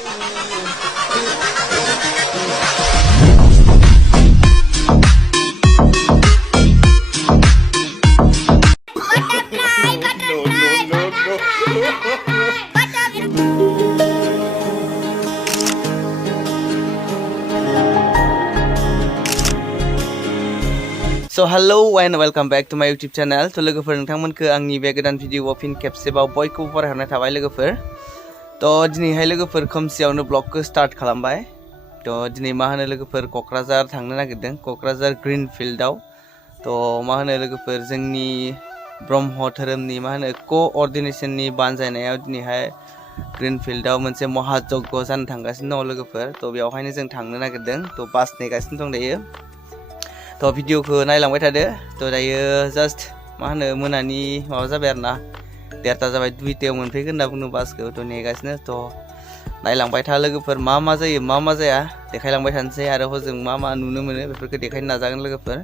So hello and welcome back to my YouTube channel. To लोगोफोर नोंथांमोनखौ आंनि बे गोदान भिडिअ फिन खेबसेबाव बयखौबो फरायहरनाय थाबाय लोगोफोर। तो दिनैहाय लोगोफोर खोमसियावनो ब्लगखौ स्टार्ट खालामबाय। तो दिनै मा होनो लोगोफोर क'क्राझार थांनो नागिरदों, क'क्राझार ग्रीन फिल्डआव। तो मा होनो लोगोफोर जोंनि ब्रह्म धोरोमनि मा होनो क'अर्डिनेशननि बानजायनायाव दिनैहाय ग्रीन फिल्डआव मोनसे महायज्ञ जानो थांगासिनो दङ लोगोफोर। तो बेवहायनो जों थांनो नागिरदों। तो बास नेगासिनो दं दायो। तो भिडिअ खौ नायलांबाय थादो। तो दायो जास्ट मा होनो मोनानि माबा जाबाय आरो ना 1:30 जाबाय, 2टायाव मोनफैगोन होनना बुंदों बासखौ। तो नेगासिनो। तो नायलांबाय था लोगोफोर मा मा जायो मा मा जाया देखायलांबाय थानोसै आरो हजों मा मा नुनो मोनो बेफोरखौ देखायनो नाजागोन लोगोफोर।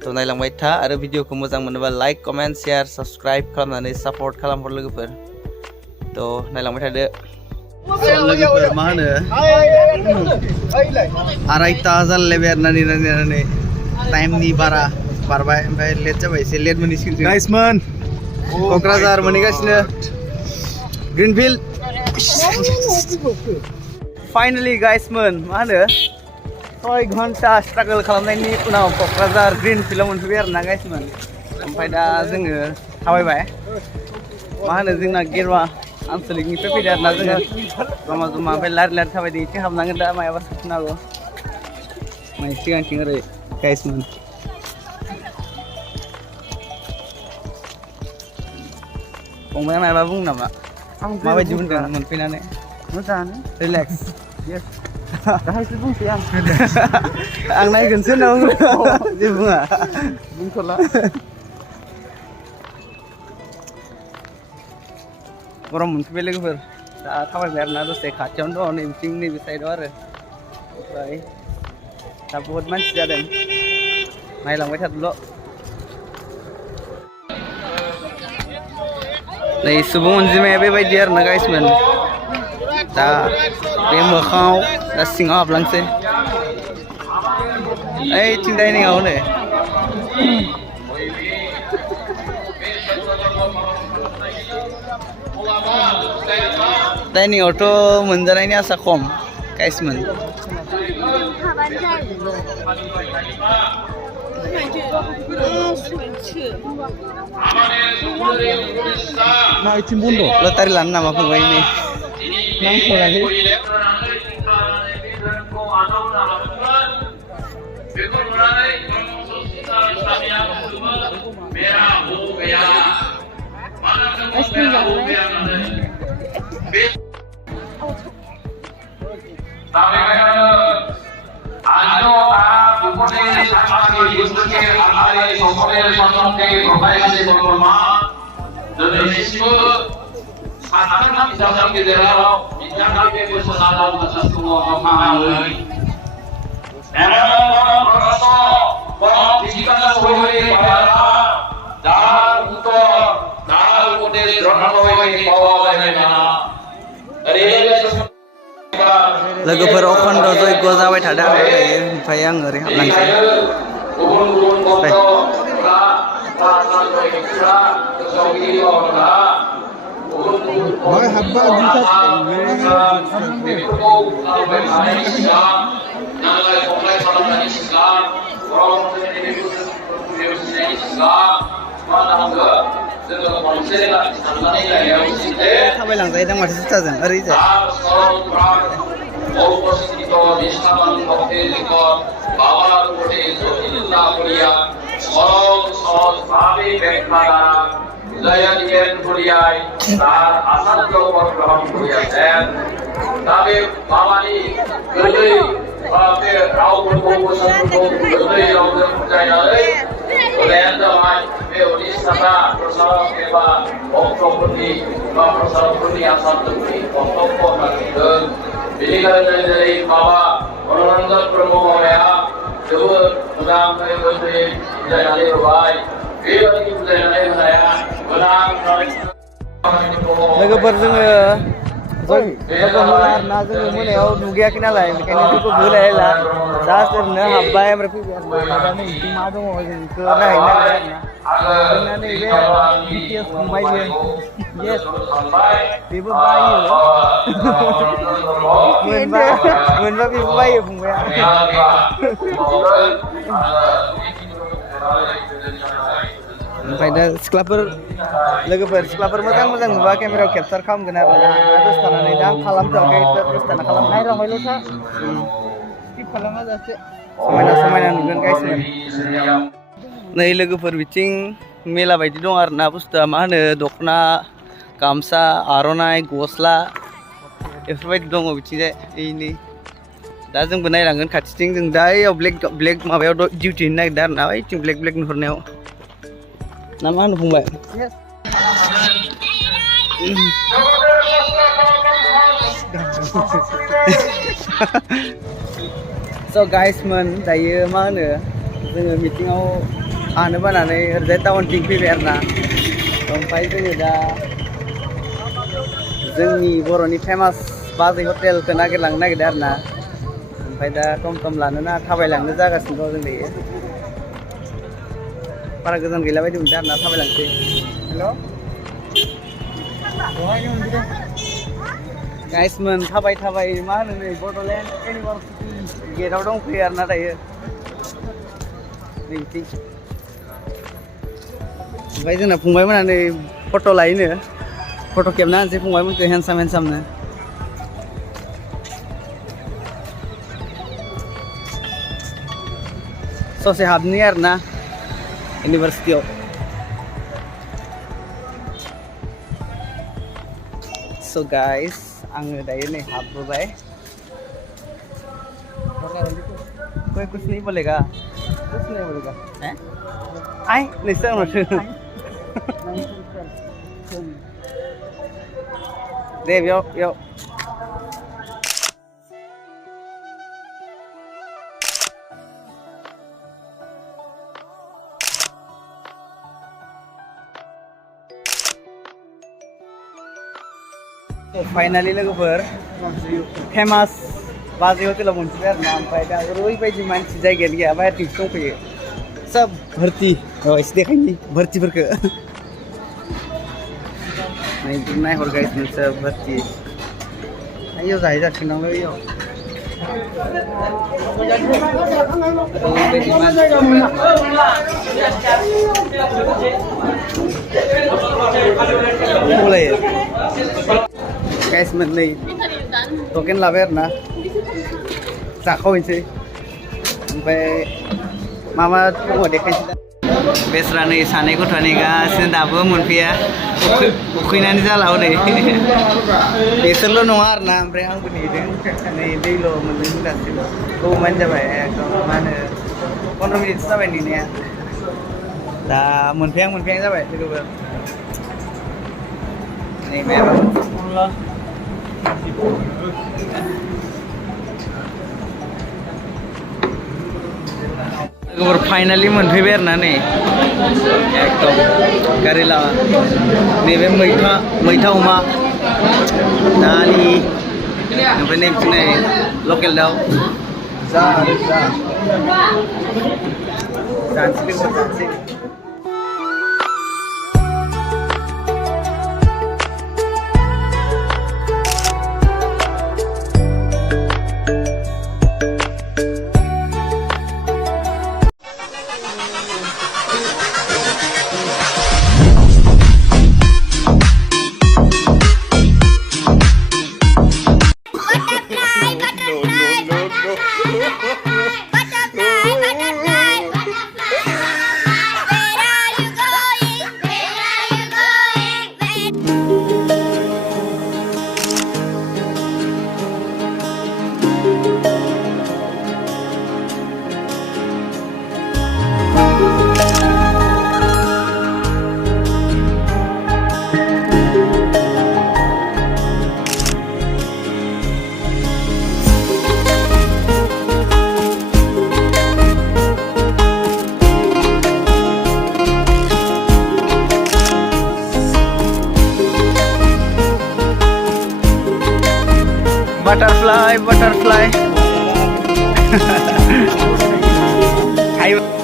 तो नायलांबाय था आरो भिडिअखौ मोजां मोनोबा लाइक कमेन्ट शेयार साबस्क्राइब खालामनानै सापर्ट खालामहर लोगोफोर। तो नायलांबाय थादो। लोगोफोर मा होनो 2:30 जालायबाय आरो ना नेनानै टाइमनि बारा बारबाय, ओमफ्राय लेट जाबाय, एसे लेट मोनहैसिगोन जों। गाइसमोन क'क्राझार मोनहैगासिनो ग्रीन फिल्ड। फाइनालि गाइसमोन मा होनो 6 घन्टा स्ट्रागल खालामनायनि उनाव क'क्राझार ग्रीन फिल्डआव मोनफैबाय आरो ना गाइसमोन। ओमफ्राय दा जोङो थाबायबाय मा होनो जोंना गेरुवा आनसलिकनिफ्राय फैदो आरो ना जोङो जमा जमा, ओमफ्राय लारि थाबायदों। एसे हाबनांगोन दा मायाबा साबसिन हागौ माने सिगांथिं ओरै गाइसमोन। फंबाया मायबा बुं नामा? माबायदि मोनदों मोनफैनानै? मोजाङानो, रिलेक्स। दाहायसो बुंसै आं। आं नायगोनसो होनना बुङो, जेबो बुङा, बुंथ'ला। गरम मोनफैबाय लोगोफोर। दा थाबायबाय आरो ना दसे, खाथियावनो दङ नैबिथिं नैबे साइडआव आरो। ओमफ्राय दा बहुत मानसि जादों, नायलांबाय थादोल'। नै सुबुं अनजिमाया बेबायदि आरो ना गाइसमोन। दा बे मोखाङाव दा सिङाव हाबलांसै। ओइथिं डाइनिंआव नै डाइनिंआवथ' मोनजानायनि आसा खम गाइसमोन। लटारि लानो नामा फंबाय? नै नांथ'लालै। लोगोफोर अखण्ड जयग जाबाय थादों दायो, ओमफ्राय आं ओरै हाबलांसै। थाबायलांजायोदां माथो जुथाजों ओरैजाय। लोगोफोर जोङो Jogo holar na jogo monayaw nugiyakin nalay beखायनो jogo होलायला जास्ट ओरैनो हाबबाय ओमफ्राय फैबाय आरो ना दा नै बिथिं मा दङ जों बेखौ नायहैनो नागिरदों आरो ना जोंना नैबे BTS फंबाय बियो येस बेबो बायो मोनबा बेबो बायो फंबाया ओमफ्राय दा सिख्लाफोर मोजां नुबा केमेरायाव केपचार खालामगोन आरो ना दसे थानानै दा आं खालामथ'वाखै दसे थाना खालामगोन नायरावहायल'सा स्किप खालामा जासे समायना नुगोन गाइसमोन नै लोगोफोर बिथिं मेला बायदि दं आरो ना बुस्थुआ मा होनो दख'ना गामसा आर'नाइ गस्ला बेफोरबायदि दङ बिथिंजाय नै दा जोंबो नायलांगोन खाथिथिं जों दा ओइयाव ब्लेक माबायाव डिउटि हैनो नागिरदों आरो ना ओइथिं ब्लेक नुहुरनायाव ना मा होनो फंबाय स' गाइसमोन दायो मा होनो जोङो मिटिङाव थानो बानानै ओरैजाय टाउनथिं फैबाय आरो ना ओमफ्राय जोङो दा जोंनि बर'नि फेमास बाजै हटेलखौ नागिरलांनो नागिरदों आरो ना ओमफ्राय दा टम लानोना थाबायलांनो जागासिनो दं जों दायो बारा गोजान गैला बायदि मोनदों आरो ना थाबायलांसै हेल' गाइसमोन थाबाय मा होनो नै बड'लेण्ड इउनिभार्सिटि गेटआव दंफैयो आरो ना दायो बिथिं ओमफ्राय जोंना फंबायमोना नै फट' लायोनो फट' खेबना होनोसै फंबायमोनखौ हेन्डसामनो ससे हाबनि आरो ना इउनिभार्सिटियाव स' गाइस आङो दायो नै हाबबोबाय कोई कुछ नहीं बोलेगा हैं आय नोंसोर आंनावसो दे बेयाव फाइनालि लोगोफोर फेमास बाजै हटेलाव मोनफैबाय आरो ना ओमफ्राय दा ओरैबायदि मानसि जायगायानो गैया बाहेरथिंसो दंफैयो सब भर्ति एसे देखायनि भर्तिफोरखौ नायहरगासिनो सब भर्ति आइयाव जाहैजासिगोन आंलाय ओइयाव गाइसमोन नै टकेन लाबाय आरो ना जाखावैनोसै ओमफ्राय मा दङ देखायनोसै दा बेस्रा नै सानै गथ'आ नेगासिनो दाबो मोनफैया उखैनानै जाला हनै बिसोरल' नङा आरो ना ओमफ्राय आंबो नेदों नै दैल' मोनदों दासिम गोबावमानि जाबाय एकदम मा होनो 15 मिनिटसो जाबाय नेनाया दा मोनफैहां जाबाय लोगोफोर नै मायाबा लोगोफोर फाइनालि मोनफैबाय आरो ना नै एकदम गारि लामा नैबे मैथा अमा दालि ओमफ्राय नै बिथिं नै लकेल दाउ जानोसै butterfly. Hai.